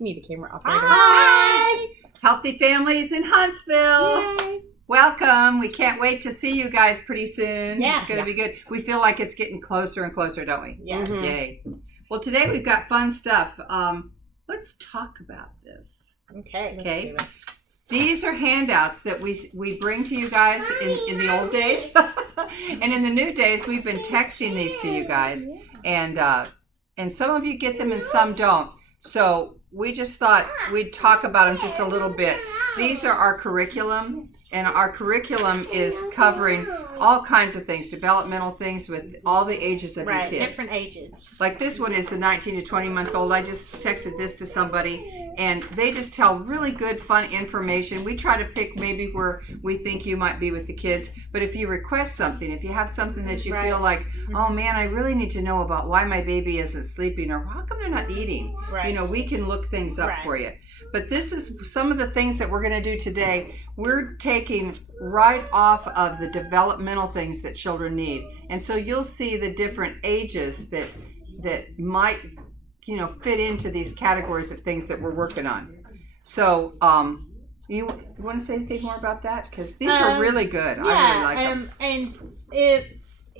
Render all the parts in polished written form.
Need a camera operator. Hi! Healthy Families in Huntsville. Yay. Welcome. We can't wait to see you guys pretty soon. Yeah. It's going to be good. We feel like it's getting closer and closer, don't we? Yeah. Mm-hmm. Yay. Well, today we've got fun stuff. Let's talk about this. Okay. Okay. Let's do it. These are handouts that we bring to you guys in the old days. And in the new days, we've been texting these to you guys. And some of you get them and some don't. So we just thought we'd talk about them just a little bit. These are our curriculum. And our curriculum is covering all kinds of things, developmental things with all the ages of your kids. Different ages. Like this one is the 19 to 20 month old. I just texted this to somebody and they just tell really good, fun information. We try to pick maybe where we think you might be with the kids. But if you request something, if you have something that you feel like, oh man, I really need to know about why my baby isn't sleeping or how come they're not eating, we can look things up for you. But this is some of the things that we're going to do today. We're taking right off of the developmental things that children need. And so you'll see the different ages that might, fit into these categories of things that we're working on. So, you want to say anything more about that? Because these are really good. Yeah, I really like them.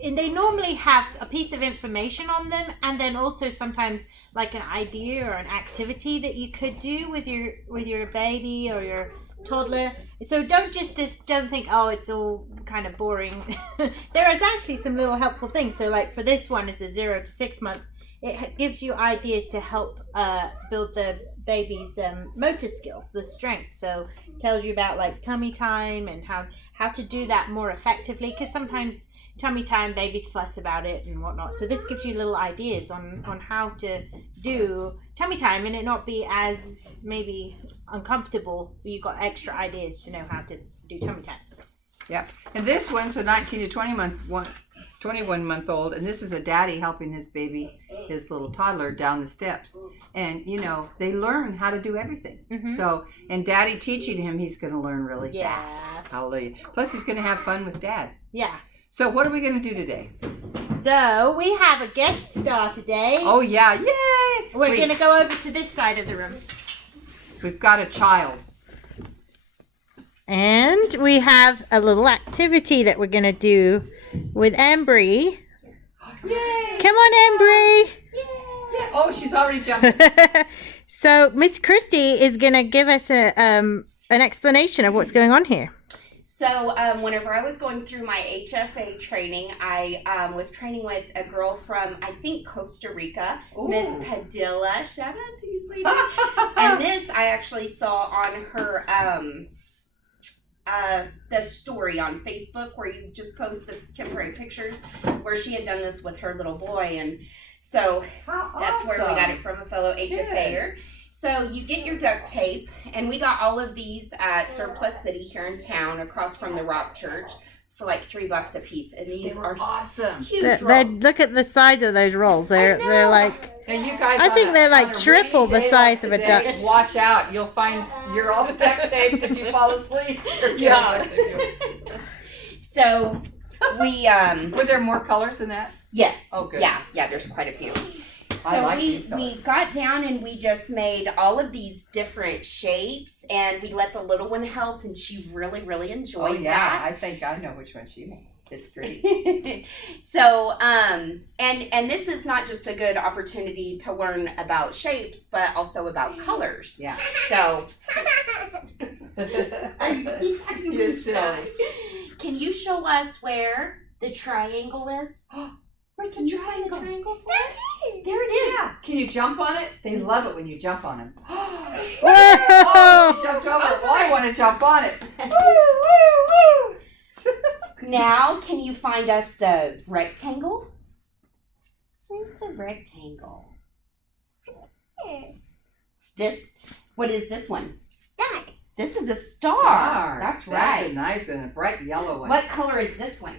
And they normally have a piece of information on them, and then also sometimes like an idea or an activity that you could do with your baby or your toddler. So don't think, oh, it's all kind of boring. There is actually some little helpful things. So like for this one is the 0 to 6 month. It gives you ideas to help build the baby's motor skills, the strength. So it tells you about like tummy time and how to do that more effectively, because sometimes tummy time babies fuss about it and whatnot. So this gives you little ideas on how to do tummy time and it not be as maybe uncomfortable. You've got extra ideas to know how to do tummy time. Yep. And this one's a 19 to 21 month old, and this is a daddy helping his baby, his little toddler, down the steps. And they learn how to do everything. Mm-hmm. So, and daddy teaching him, he's going to learn really fast. Hallelujah. Plus he's going to have fun with dad. Yeah. So what are we going to do today? So we have a guest star today. Oh yeah, yay! We're going to go over to this side of the room. We've got a child. And we have a little activity that we're going to do with Embry. Yay! Come on, Embry. Yeah. Oh, she's already jumping. So Miss Christie is going to give us an explanation of what's going on here. So whenever I was going through my HFA training, I was training with a girl from, I think, Costa Rica, Miss Padilla. Shout out to you, sweetie. And this I actually saw on her the story on Facebook where you just post the temporary pictures, where she had done this with her little boy. And so that's where we got it from, a fellow HFA'er. So you get your duct tape, and we got all of these at Surplus City here in town, across from the Rock Church, for like $3 a piece. And these are awesome. Huge rolls. Look at the size of those rolls. They're like, now you guys, I think they're like triple the size of a duct. Watch out! You'll find you're all duct taped if you fall asleep. Yeah. So we were there more colors than that? Yes. Oh, good. Yeah. There's quite a few. I So like we got down and we just made all of these different shapes, and we let the little one help, and she really, really enjoyed that. I think I know which one she made. It's pretty. So, and this is not just a good opportunity to learn about shapes, but also about colors. Yeah. So, you're silly. Can you show us where the triangle is? Where's the triangle? That's it. There it is. Yeah. Can you jump on it? They love it when you jump on them. Whoa! Oh, she jumped over it. Well, I want to jump on it. Woo, woo, woo. Now, can you find us the rectangle? Where's the rectangle? What is this one? Star. This is a star. That's right. That's a nice one, a bright yellow one. What color is this one?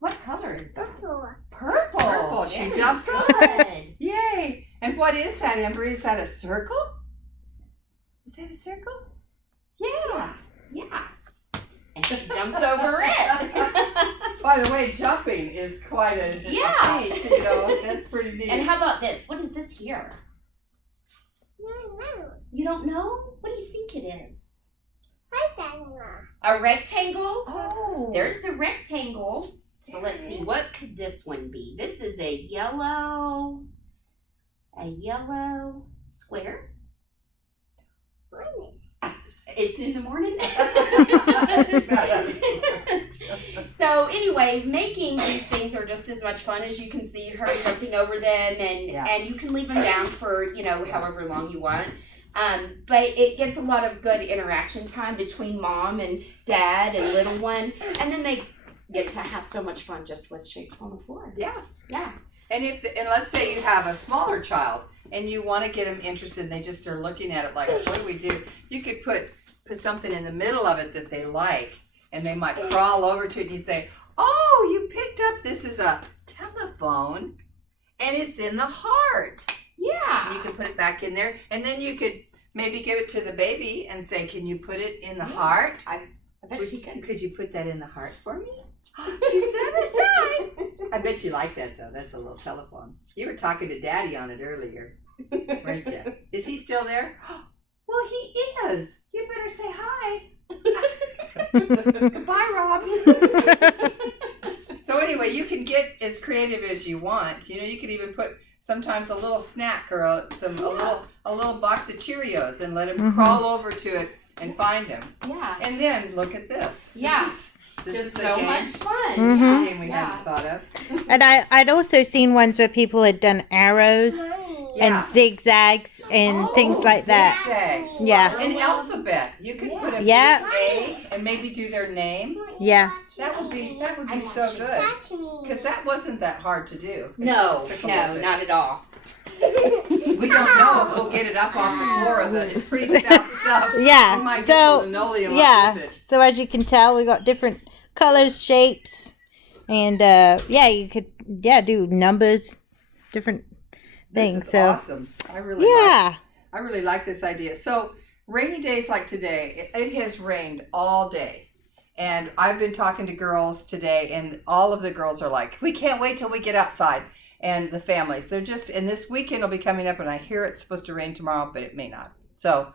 What color is that? Purple. Purple. She Very jumps on good. it. Yay. And what is that, Amber? Is that a circle? Is that a circle? Yeah. And she jumps over it. By the way, jumping is quite a feat, that's pretty neat. And how about this? What is this here? You don't know? What do you think it is? A rectangle? Oh. There's the rectangle. So let's see, what could this one be? This is a yellow square. It's in the morning. So anyway, making these things are just as much fun as you can see her jumping over them, and you can leave them down for however long you want. But it gives a lot of good interaction time between mom and dad and little one, and then they get to have so much fun just with shapes on the floor. Yeah. And And let's say you have a smaller child and you want to get them interested, and they just are looking at it like, what do we do? You could put something in the middle of it that they like, and they might crawl over to it, and you say, oh, you picked up, this is a telephone, and it's in the heart. Yeah. You can put it back in there, and then you could maybe give it to the baby and say, can you put it in the heart? I bet she can. Could you put that in the heart for me? She said it's time. I bet you like that, though. That's a little telephone. You were talking to Daddy on it earlier, weren't you? Is he still there? Well, he is. You better say hi. Goodbye, Rob. So anyway, you can get as creative as you want. You can even put sometimes a little snack or a little box of Cheerios and let him crawl over to it and find them. Yeah. And then look at this. Yeah. This Just is so game. much fun. This is a game we hadn't thought of. And I'd also seen ones where people had done arrows and zigzags and things like that. Zigzags. Yeah. An alphabet. You could put a big A and maybe do their name. Yeah. That would be so good. Because that wasn't that hard to do. It No, just took a little bit. not at all. We don't know if we'll get it up off the floor of it. It's pretty stout stuff. Yeah. We might So, get linoleum up yeah. with it. So as you can tell, we got different colors, shapes, and you could do numbers, different things. This is So awesome. I really like this idea. So rainy days like today, it has rained all day. And I've been talking to girls today, and all of the girls are like, we can't wait till we get outside. And the families, they're just, and this weekend will be coming up, and I hear it's supposed to rain tomorrow, but it may not. So,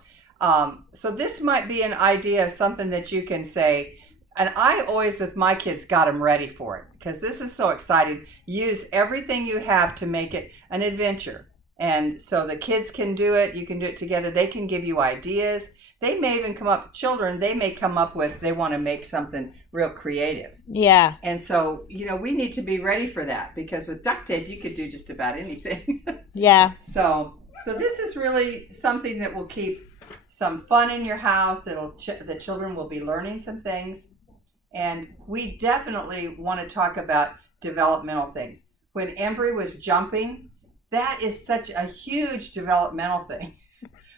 so this might be an idea of something that you can say, and I always, with my kids, got them ready for it, because this is so exciting. Use everything you have to make it an adventure. And so the kids can do it, you can do it together, they can give you ideas. They may even come up, they may come up with, they want to make something real creative. yeah. And so, we need to be ready for that, because with duct tape, you could do just about anything. Yeah. So this is really something that will keep some fun in your house. The children will be learning some things. And we definitely want to talk about developmental things. When Embry was jumping, that is such a huge developmental thing,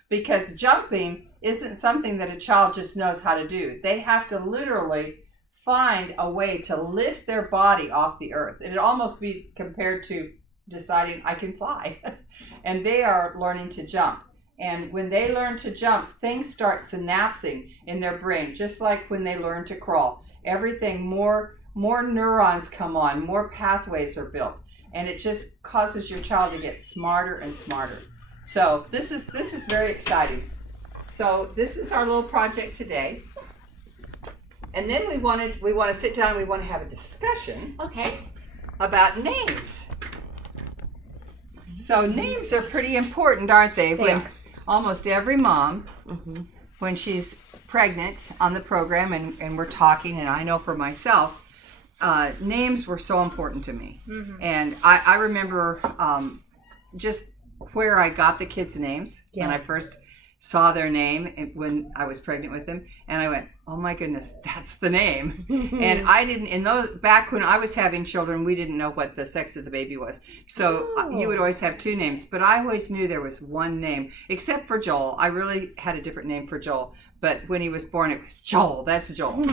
because jumping isn't something that a child just knows how to do. They have to literally find a way to lift their body off the earth. It'd almost be compared to deciding I can fly. And they are learning to jump. And when they learn to jump, things start synapsing in their brain, just like when they learn to crawl. Everything, more neurons come on, more pathways are built. And it just causes your child to get smarter and smarter. So this is very exciting. So this is our little project today. And then we want to sit down and we want to have a discussion about names. So names are pretty important, aren't they? When almost every mom, when she's pregnant on the program and we're talking, and I know for myself, names were so important to me. And I remember just where I got the kids' names when I first saw their name when I was pregnant with them, and I went, oh my goodness, that's the name. And I didn't, back when I was having children, we didn't know what the sex of the baby was. So you would always have two names, but I always knew there was one name, except for Joel. I really had a different name for Joel, but when he was born, it was Joel, that's Joel,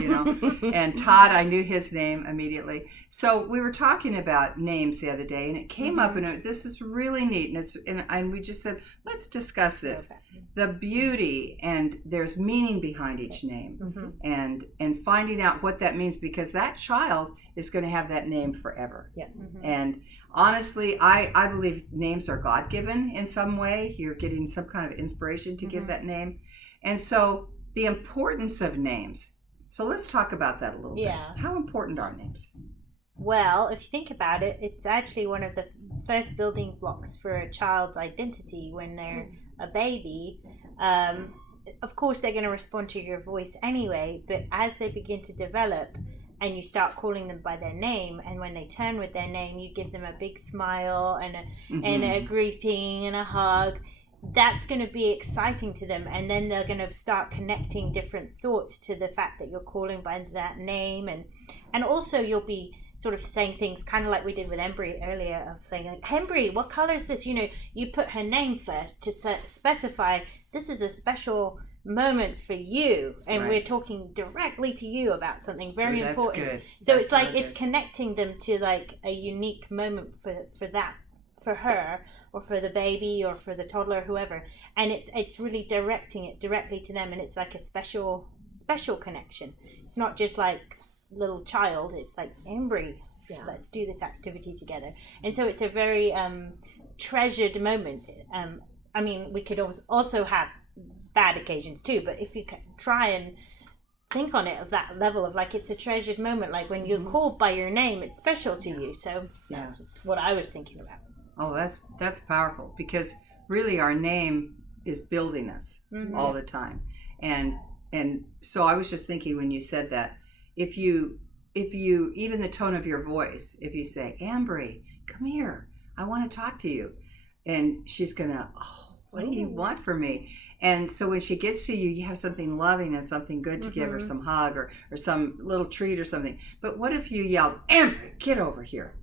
And Todd, I knew his name immediately. So we were talking about names the other day, and it came up, and this is really neat, and we just said, let's discuss this. The beauty, and there's meaning behind each name. and finding out what that means, because that child is going to have that name forever. Yeah. And honestly, I believe names are God-given in some way. You're getting some kind of inspiration to give that name. And so the importance of names. So let's talk about that a little bit. How important are names? Well, if you think about it, it's actually one of the first building blocks for a child's identity when they're a baby. Of course, they're going to respond to your voice anyway, but as they begin to develop and you start calling them by their name, and when they turn with their name, you give them a big smile and a greeting and a hug, that's going to be exciting to them. And then they're going to start connecting different thoughts to the fact that you're calling by that name. And also you'll be sort of saying things kind of like we did with Embry earlier, of saying like, Embry, what color is this? You know, you put her name first to specify this is a special moment for you, and we're talking directly to you about something very important. Good. So it's like it's connecting them to like a unique moment for her, or for the baby, or for the toddler, whoever, and it's really directing it directly to them, and it's like a special connection. It's not just like little child, it's like Embry, let's do this activity together. And so it's a very treasured moment. I mean, we could also have bad occasions too, but if you can try and think on it of that level of like, it's a treasured moment, like when you're called by your name, it's special to you. So that's what I was thinking about. Oh, that's powerful, because really our name is building us all the time. And so I was just thinking when you said that, if you even the tone of your voice, if you say, Ambry, come here, I want to talk to you, and she's gonna, what do you want from me? And so when she gets to you, you have something loving and something good to give her, some hug or some little treat or something. But what if you yelled, Ambry, get over here?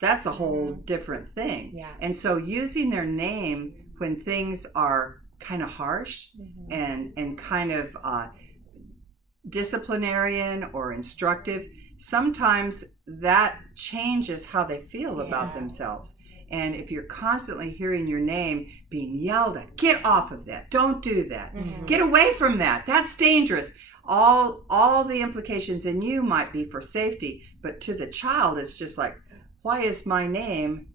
That's a whole different thing. Yeah. And so using their name when things are kind of harsh and kind of disciplinarian or instructive, sometimes that changes how they feel about themselves. And if you're constantly hearing your name being yelled at, get off of that, don't do that, get away from that, that's dangerous. All the implications in you might be for safety, but to the child it's just like, why is my name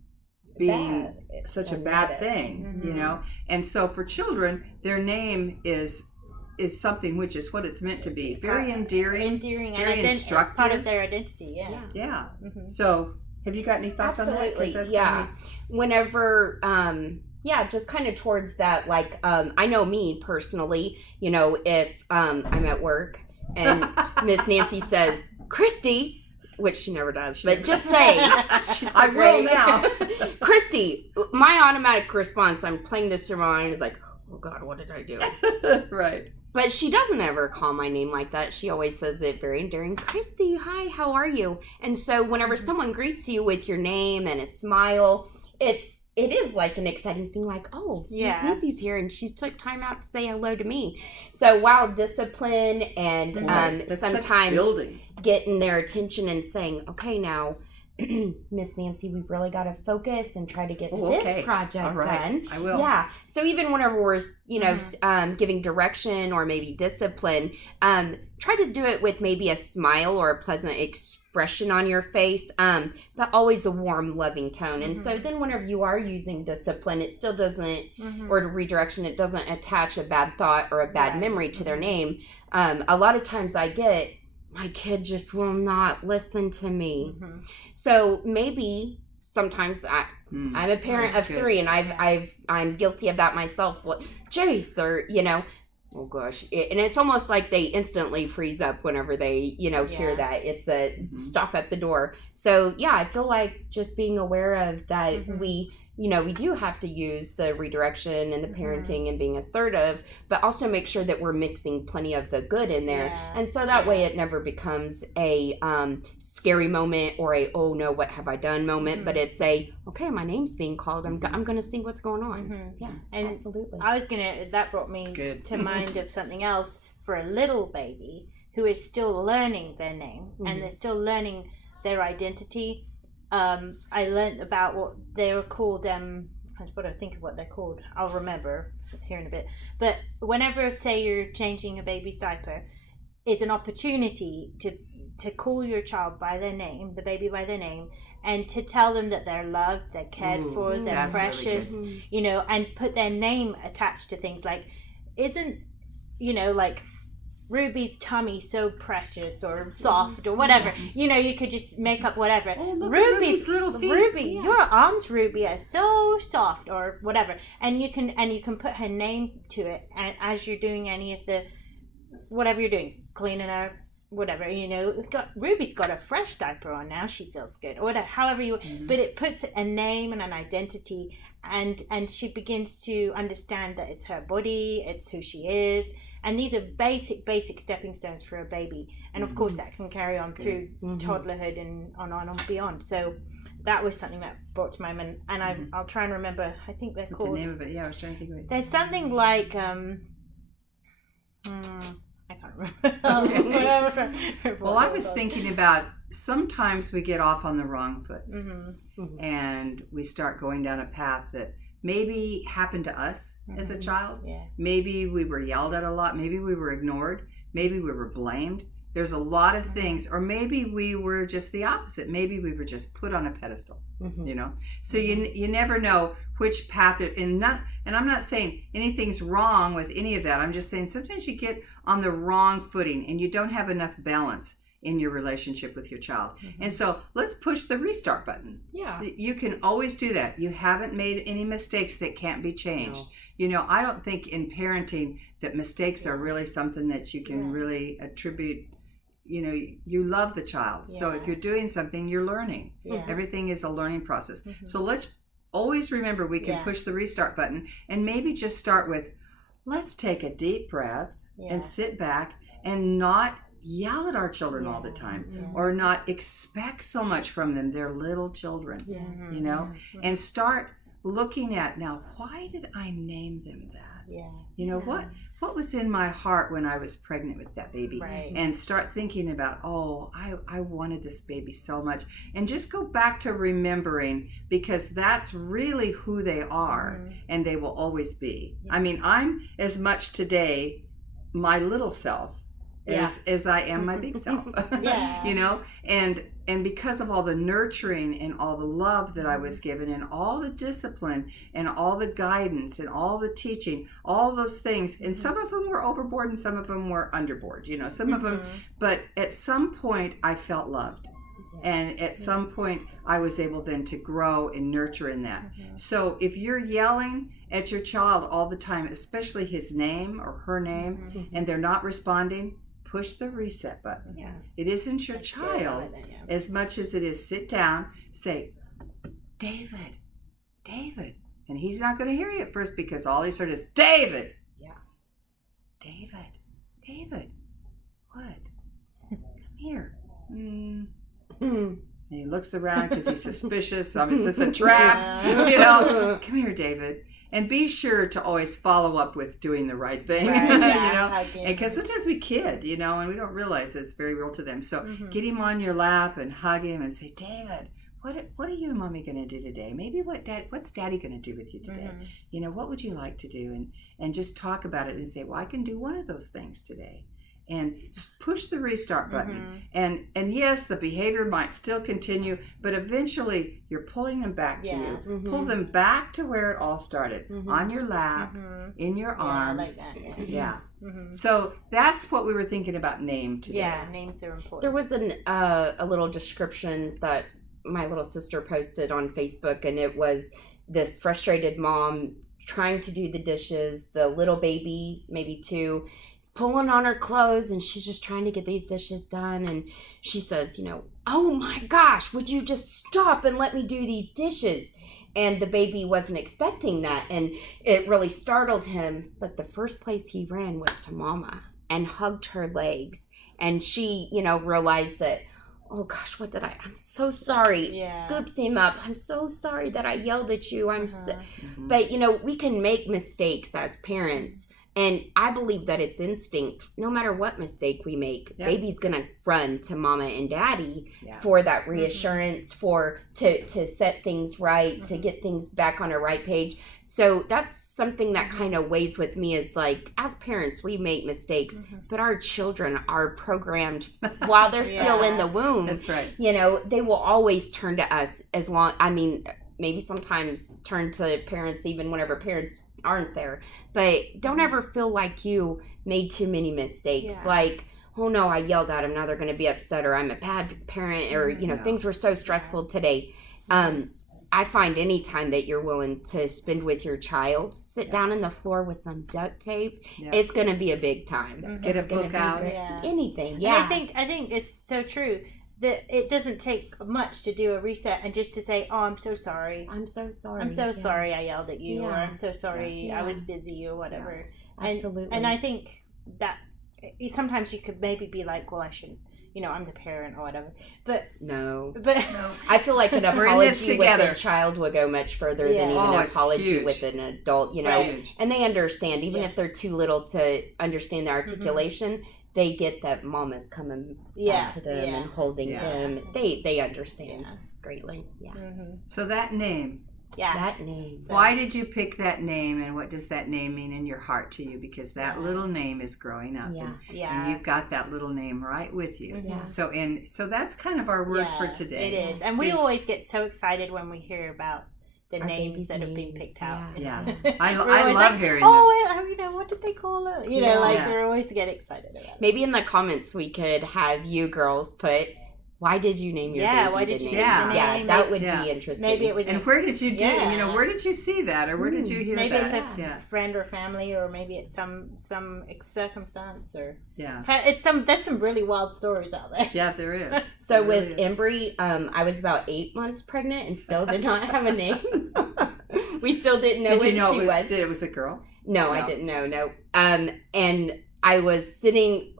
being such a bad thing, you know? And so for children, their name is something which is what it's meant to be. Very endearing, very instructive. It's part of their identity, Yeah. So have you got any thoughts on that? Yeah. Whenever, just kind of towards that, like, I know me personally, you know, if I'm at work and Miss Nancy says, Christie, which she never does, but just say, I will now. Christie, my automatic response, I'm playing this through my mind, is like, oh God, what did I do? Right. But she doesn't ever call my name like that. She always says it very endearing, Christie, hi, how are you? And so whenever someone greets you with your name and a smile, it is like an exciting thing, like, oh, Miss Nancy's here and she took time out to say hello to me. So while discipline and sometimes getting their attention and saying, okay, now, Miss Nancy, we've really got to focus and try to get this project done. I will. Yeah. So even whenever we're, giving direction or maybe discipline, try to do it with maybe a smile or a pleasant expression on your face, but always a warm, loving tone. And so then whenever you are using discipline, it still doesn't, or redirection, it doesn't attach a bad thought or a bad memory to their name. A lot of times I get, my kid just will not listen to me. So maybe sometimes I'm a parent of 3, and I'm guilty of that myself. Jace, or oh gosh, and it's almost like they instantly freeze up whenever they hear that. It's a stop at the door. So yeah, I feel like just being aware of that, we do have to use the redirection and the parenting and being assertive, but also make sure that we're mixing plenty of the good in there. And so that way it never becomes a scary moment or a, oh no, what have I done moment, but it's a, okay, my name's being called. I'm going to see what's going on. Yeah, and absolutely. That brought me to mind of something else for a little baby who is still learning their name and they're still learning their identity. I learned about what they were called, I I've got to think of what they're called. I'll remember here in a bit. But whenever, say, you're changing a baby's diaper, is an opportunity to call your child by their name, the baby by their name, and to tell them that they're loved, they're cared for, they're that's precious, really you know, and put their name attached to things like, isn't, you know, like, Ruby's tummy so precious or soft or whatever. You know, you could just make up whatever. Oh, look at Ruby's little feet. Ruby, your arms, Ruby, are so soft or whatever. And you can put her name to it, and as you're doing any of the whatever you're doing, cleaning her, whatever, you know, Ruby's got a fresh diaper on now. She feels good, or whatever. However you, but it puts a name and an identity, and she begins to understand that it's her body, it's who she is. And these are basic stepping stones for a baby. And of course that can carry on through toddlerhood and on and beyond. So that was something that brought to my mind. And I'll try and remember, I think they're called... the name of it, yeah, I was trying to think of it. There's something like... I can't remember. Well, I was thinking about, sometimes we get off on the wrong foot. And we start going down a path that maybe happened to us as a child. Yeah. Maybe we were yelled at a lot. Maybe we were ignored. Maybe we were blamed. There's a lot of things. Or maybe we were just the opposite. Maybe we were just put on a pedestal, you know? So you never know which path, and I'm not saying anything's wrong with any of that. I'm just saying sometimes you get on the wrong footing and you don't have enough balance in your relationship with your child. And so let's push the restart button. Yeah. You can always do that. You haven't made any mistakes that can't be changed. No. You know, I don't think in parenting that mistakes are really something that you can really attribute. You know, you love the child. So if you're doing something, you're learning. Everything is a learning process. So let's always remember we can push the restart button, and maybe just start with, let's take a deep breath and sit back and not yell at our children all the time, or not expect so much from them. They're little children, you know, and start looking at, now, why did I name them that? You know, what was in my heart when I was pregnant with that baby? And start thinking about, oh, I wanted this baby so much, and just go back to remembering, because that's really who they are, and they will always be. I mean, I'm as much today my little self as I am my big self. You know, and because of all the nurturing and all the love that I was given, and all the discipline and all the guidance and all the teaching, all those things, and some of them were overboard and some of them were underboard, you know, some of them, but at some point I felt loved. And at some point I was able then to grow and nurture in that. So if you're yelling at your child all the time, especially his name or her name, and they're not responding, push the reset button. It isn't your child as much as it is, sit down, say, David, David. And he's not going to hear you at first, because all he's heard is, David. David, David, what? Come here. And he looks around because he's suspicious. Obviously, it's a trap. You know, come here, David. And be sure to always follow up with doing the right thing, you know, because sometimes we kid, you know, and we don't realize it's very real to them. So get him on your lap and hug him and say, David, what are you and Mommy going to do today? Maybe what's Daddy going to do with you today? You know, what would you like to do? And just talk about it and say, well, I can do one of those things today. And just push the restart button. And yes, the behavior might still continue, but eventually you're pulling them back to you. Pull them back to where it all started, on your lap, in your arms. Like that, So that's what we were thinking about name today. Yeah, names are important. There was a little description that my little sister posted on Facebook, and it was this frustrated mom trying to do the dishes. The little baby, maybe 2, is pulling on her clothes, and she's just trying to get these dishes done. And she says, you know, oh my gosh, would you just stop and let me do these dishes? And the baby wasn't expecting that, and it really startled him. But the first place he ran was to Mama and hugged her legs. And she, you know, realized that, oh gosh, what did I'm so sorry. Scoops him up. I'm so sorry that I yelled at you. But, you know, we can make mistakes as parents, And I believe that it's instinct. No matter what mistake we make, Yep. baby's gonna run to mama and daddy Yeah. for that reassurance, to set things right, to get things back on a right page. So that's something that kind of weighs with me, is like, as parents, we make mistakes, but our children are programmed while they're still in the womb. That's right. You know, they will always turn to us as long, I mean, maybe sometimes turn to parents even whenever parents aren't there, but don't ever feel like you made too many mistakes. Yeah. Like, oh no, I yelled at them, now they're going to be upset, or I'm a bad parent, or you know, No. things were so stressful today. I find any time that you're willing to spend with your child, sit down on the floor with some duct tape, Yeah. it's going to be a big time. Get a It's gonna book be out. great. Yeah. Anything, And yeah. I think it's so true that it doesn't take much to do a reset and just to say, "Oh, I'm so sorry. I'm so sorry. I'm so Yeah. sorry I yelled at you," or Yeah. "I'm so sorry Yeah. I was busy," or whatever. And, Absolutely. And I think that sometimes you could maybe be like, "Well, I shouldn't. You know, I'm the parent or whatever." But No. No. I feel like an We're in this apology with together. a child will go much further than Yeah. even Oh, an it's apology huge. with an adult, you know. Huge. And they understand, even Yeah. if they're too little to understand the articulation, they get that mama's coming Yeah, back to them yeah. and holding Yeah. them. They understand Yeah. greatly. Yeah. So that name, Yeah. That name. why did you pick that name, and what does that name mean in your heart to you? Because that Yeah. little name is growing up, Yeah. and Yeah. you've got that little name right with you. Yeah. So that's kind of our word for Yeah, today. It is. And we Is- always get so excited when we hear about the Our names babies' that have been names, picked out. Yeah. We're I always love like, hearing "Oh, you know, what did they call it?" You know, Yeah. like Yeah. we're always get excited about it. Maybe in the comments we could have you girls put, why did you name your Yeah, baby why the did you name? name the Yeah, name? that would Yeah. be interesting. Maybe it was And where did you do? Yeah. You know, where did you see that, or where did you hear maybe that? it's a friend or family, or maybe it's some circumstance, or Yeah. in fact, there's some really wild stories out there. Yeah, there is. So There with really is. Embry, I was about 8 months pregnant and still did not have a name. We still didn't know Did what you know she was. it was a girl? No, I No. didn't know. No. And I was sitting,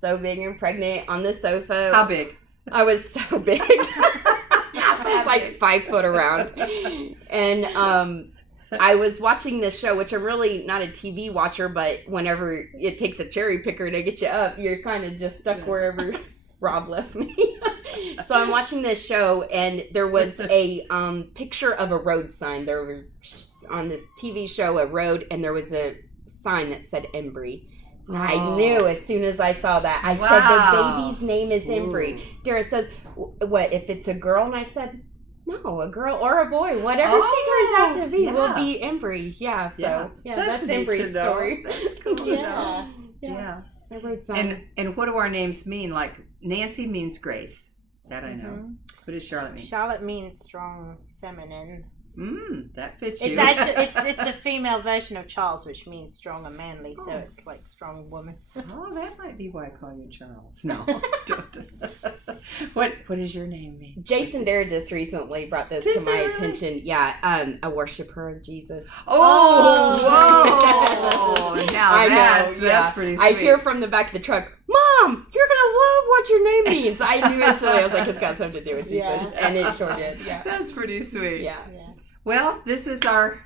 so big and pregnant on the sofa. How big? I was so big. I was like 5 foot around. And I was watching this show, which I'm really not a TV watcher, but whenever it takes a cherry picker to get you up, you're kind of just stuck wherever Rob left me. So I'm watching this show, and there was a picture of a road sign. There were on this TV show a road, and there was a sign that said Embry. And I knew as soon as I saw that. I said, the baby's name is Embry. Dara says, what, if it's a girl? And I said, no, a girl or a boy, whatever she turns out to be will be Embry. Yeah, so that's neat Embry's to know. story. That's cool to know. Yeah. Yeah. I wrote sign. And what do our names mean? Like Nancy means grace. That I know. What does Charlotte mean? Charlotte means strong, feminine. That fits you. It's actually it's the female version of Charles, which means strong and manly. So it's like strong woman. Oh, that might be why I call you Charles. No. Don't. What does your name mean? Jason Dare just recently brought this Did to my they really? attention. Yeah, a worshiper of Jesus. Oh, whoa! Now I know, that's yeah. pretty sweet. I hear from the back of the truck, Mom, you're gonna love what your name means. I knew instantly. I was like, it's got something to do with Jesus, Yeah. and it sure did. Yeah, That's pretty sweet. yeah, Well, this is our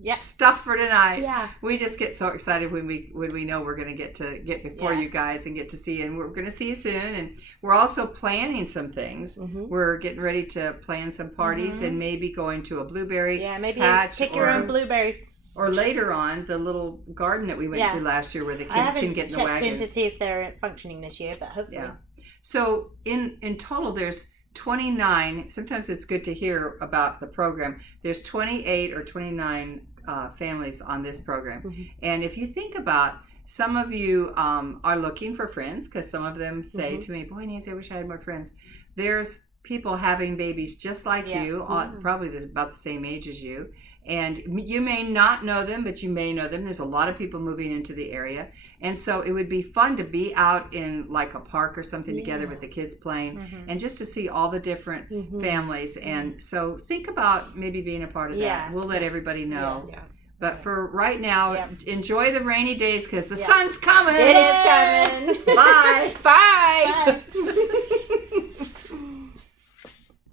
Yeah. stuff for tonight. yeah. We just get so excited when we know we're going to get before Yeah. you guys and get to see you, and we're going to see you soon. And we're also planning some things. Mm-hmm. We're getting ready to plan some parties and maybe going to a blueberry Yeah, maybe patch pick your or- own blueberry. or later on the little garden that we went Yeah. to last year where the I kids haven't can get in the checked wagons. in to see if they're functioning this year, but hopefully. Yeah. So in total, there's 29. Sometimes it's good to hear about the program. There's 28 or 29 families on this program. Mhm. And if you think about, some of you are looking for friends, because some of them say to me, boy, Nancy, I wish I had more friends. There's people having babies just like Yeah. you, probably about the same age as you. And you may not know them, but you may know them. There's a lot of people moving into the area. And so it would be fun to be out in like a park or something together with the kids playing and just to see all the different families. And so think about maybe being a part of that. Yeah. We'll let everybody know. Yeah. But for right now, Yeah. enjoy the rainy days because the Yeah. sun's coming. It is coming. Bye. Bye. Bye.